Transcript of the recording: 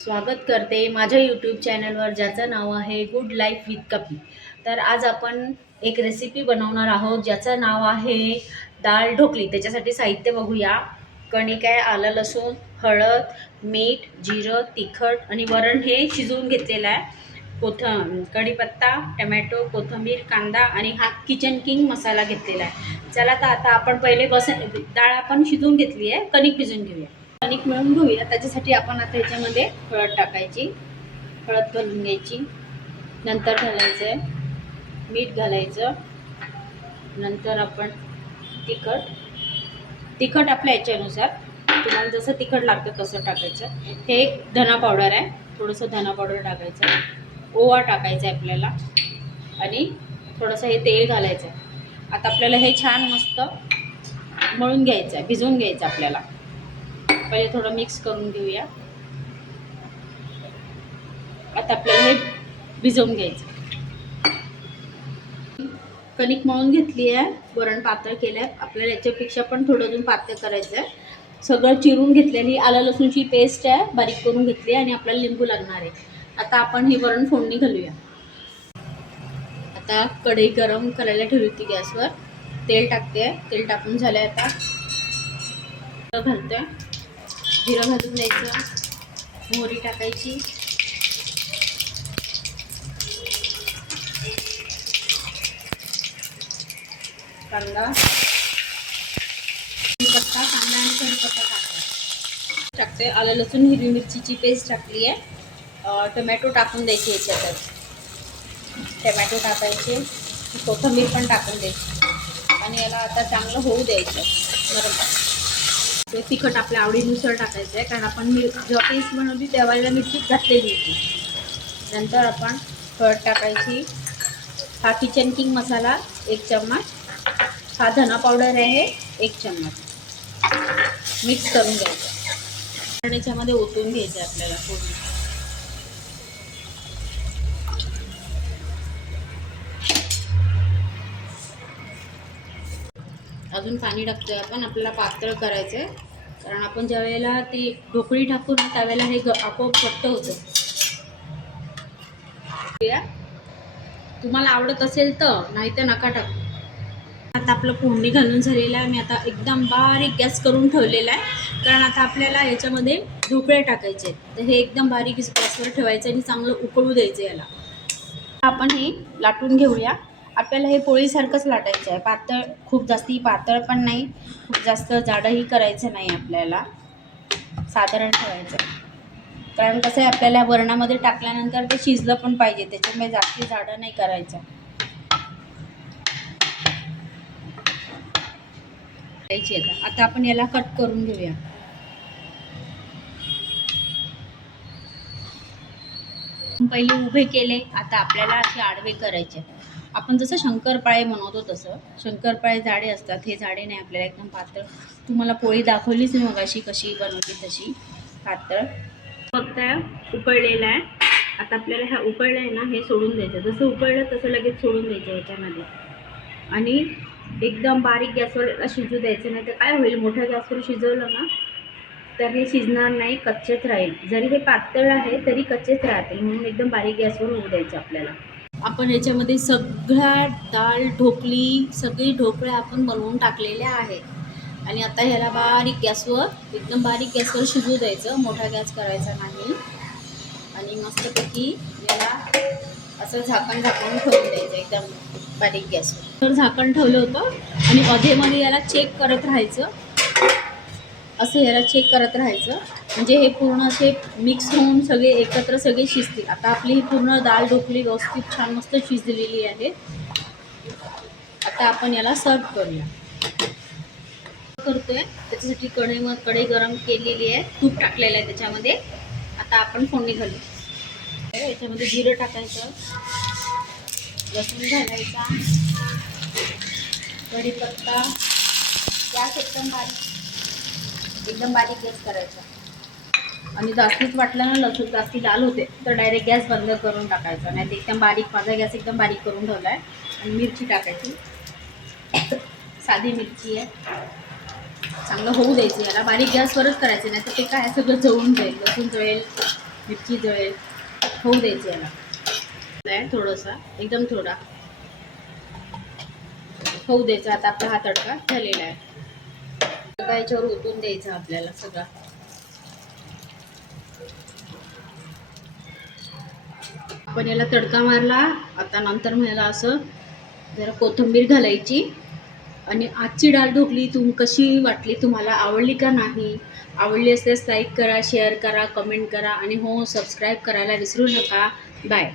स्वागत करते माझ्या यूट्यूब चॅनलवर ज्याचं नाव आहे गुड लाईफ विथ कपी। तर आज आपण एक रेसिपी बनवणार आहोत ज्याचं नाव आहे डाळ ढोकली। त्याच्यासाठी साहित्य बघूया। कणिक आहे, आलं लसूण, हळद, मीठ, जिरं, तिखट आणि वरण हे शिजवून घेतलेलं आहे। कढीपत्ता, टमॅटो, कोथिंबीर, कांदा आणि हा किचन किंग मसाला घेतलेला आहे। चला तर आता आपण पहिले डाळ आपण शिजवून घेतली आहे, कणिक भिजवून घेऊया। कणिक मिळून घेऊया। त्याच्यासाठी आपण आता याच्यामध्ये हळद टाकायची, हळद घालून घ्यायची, नंतर घालायचं आहे मीठ घालायचं, नंतर आपण तिखट आपल्या याच्यानुसार तुम्हाला जसं तिखट लागतं तसं टाकायचं। हे धना पावडर आहे, थोडंसं धना पावडर टाकायचं, ओवा टाकायचा आहे आपल्याला आणि थोडंसं हे तेल घालायचं आहे। आता आपल्याला हे छान मस्त मळून घ्यायचं आहे, भिजवून घ्यायचं आपल्याला। पहिले थोडं मिक्स करून घेऊया। आता आपल्याला हे भिजवून घ्यायचं। कणिक मळून घेतली आहे, वरण पातळ केलं आहे। आपल्याला याच्यापेक्षा पण थोडं अजून पातळ करायचं आहे। सगळं चिरून घेतलेली आलं लसूणची पेस्ट आहे, बारीक करून घेतली आणि आपल्याला लिंबू लागणार आहे। आता आपण हे वरण फोडणी घालूया। आता कढई गरम करायला ठेवली होती गॅसवर, तेल टाकते। तेल टाकून झालंय, आता घालते, जिरं घालून द्यायचं, मोहरी टाकायची, कांदा, कढीपत्ता, कांदा आणि कढीपत्ता टाकते। आलं लसूण हिरवी मिरचीची पेस्ट टाकली आहे। टोमॅटो टाकून द्यायची याच्यातच, टोमॅटो टाकायचे, कोथिंबीर पण टाकून द्यायची आणि याला आता चांगलं होऊ द्यायचं नरम। ते तिखट आपल्या आवडीनुसार टाकायचं आहे, कारण आपण जेव्हा पेस्ट बनवली त्यावेळेला मिरचीच घातलेली होती। नंतर आपण हळद टाकायची, हा किचन किंग मसाला 1 चम्मच, हा धना पावडर आहे 1 चम्मच, मिक्स करून घ्यायचं आणि याच्यामध्ये ओतून घ्यायचं आपल्याला पूर्ण। अजून पाणी टाकतोय आपण, आपल्याला पातळ करायचं आहे, कारण आपण ज्या वेळेला ती ढोकळी टाकू ना त्यावेळेला हे आपोआप घट्ट होतं। तुम्हाला आवडत असेल तर, नाही तर नका टाकू। आता आपलं फोडणी घालून झालेलं आहे। मी आता एकदम बारीक गॅस करून ठेवलेला आहे, कारण आता आपल्याला याच्यामध्ये ढोकळे टाकायचे। तर हे एकदम बारीक गॅसवर ठेवायचं आणि चांगलं उकळू द्यायचं याला। आपण हे लाटून घेऊया। आपल्याला हे पोळीसारखंच लाटायचं आहे, पातळ, खूप जास्ती पातळ पण नाही, खूप जास्त जाडही करायचं नाही, आपल्याला साधारण ठेवायचं। कारण कसं आहे, आपल्याला वरणामध्ये टाकल्यानंतर ते शिजलं पण पाहिजे, त्याच्यामुळे जास्ती जाडं नाही करायचं। आता आपण याला कट करून घेऊया। पहिले उभे केले, आता आपल्याला असे आडवे करायचे। आपण जसं शंकरपाळे बनवतो तसं, शंकरपाळे जाडे असतात, हे जाडे नाही, आपल्याला एकदम पातळ। तुम्हाला पोळी दाखवलीच नाही मगाशी कशी बनवली, तशी पातळ। फक्त उकळलेला आहे। आता आपल्याला हा उकळला आहे ना, हे सोडून द्यायचं। जसं उकळलं तसं लगेच सोडून द्यायचं याच्यामध्ये आणि एकदम बारीक गॅसवर शिजू द्यायचं, नाही तर काय होईल, मोठ्या गॅसवर शिजवलं ना तर हे शिजणार नाही, कच्चेच राहील। जरी हे पातळ आहे तरी कच्चेच राहतील, म्हणून एकदम बारीक गॅसवर होऊ द्यायचं आपल्याला। आपण याच्यामध्ये सगळ्या डाळ ढोकली, सगळे ढोकळे आपण बनवून टाकलेले आहेत आणि आता ह्याला बारीक गॅसवर, एकदम बारीक गॅसवर शिजू द्यायचं, मोठा गॅस करायचा नाही। आणि मस्तपैकी याला असं झाकण ठेवून द्यायचं एकदम बारीक गॅसवर। तर झाकण ठेवलं होतं आणि मध्ये याला चेक करत राहायचं, असं याला चेक करत राहायचं, म्हणजे हे पूर्ण असे मिक्स होऊन सगळे एकत्र सगळे शिजतील। आता आपली ही पूर्ण डाळ ढोकली व्यवस्थित छान मस्त शिजलेली आहे। आता आपण याला सर्व करूया। त्याच्यासाठी कढई गरम केलेली आहे, तूप टाकलेलं आहे त्याच्यामध्ये। आता आपण फोडणी घालू। याच्यामध्ये जिरं टाकायचं, लसूण घालायचा, कढीपत्ता, गॅस एकदम बारीक गॅस करायचा। आणि जास्तीच वाटलं ना लसूण जास्ती लाल होते तर डायरेक्ट गॅस बंद करून टाकायचा, नाही तर एकदम बारीक, माझा गॅस एकदम बारीक करून ठेवला आहे। आणि मिरची टाकायची, साधी मिरची आहे, चांगलं होऊ द्यायचं याला, बारीक गॅसवरच करायचं, नाही तर ते काय सगळं जळून जाईल, लसूण जळेल, मिरची जळेल, होऊ द्यायचं याला. थोडंसा एकदम थोडा होऊ द्यायचा. आता आपला हा तडका झालेला आहे. तडका याच्यावर ओतून द्यायचा आपल्याला सगळा. आपण याला तडका मारला. आता नंतर मला असं जरा कोथिंबीर घालायची. आणि आजची डाळ ढोकली कशी वाटली तुम्हाला, आवडली का नाही? आवडली असल्यास लाईक करा, शेअर करा, कमेंट करा आणि हो सबस्क्राईब करायला विसरू नका. बाय.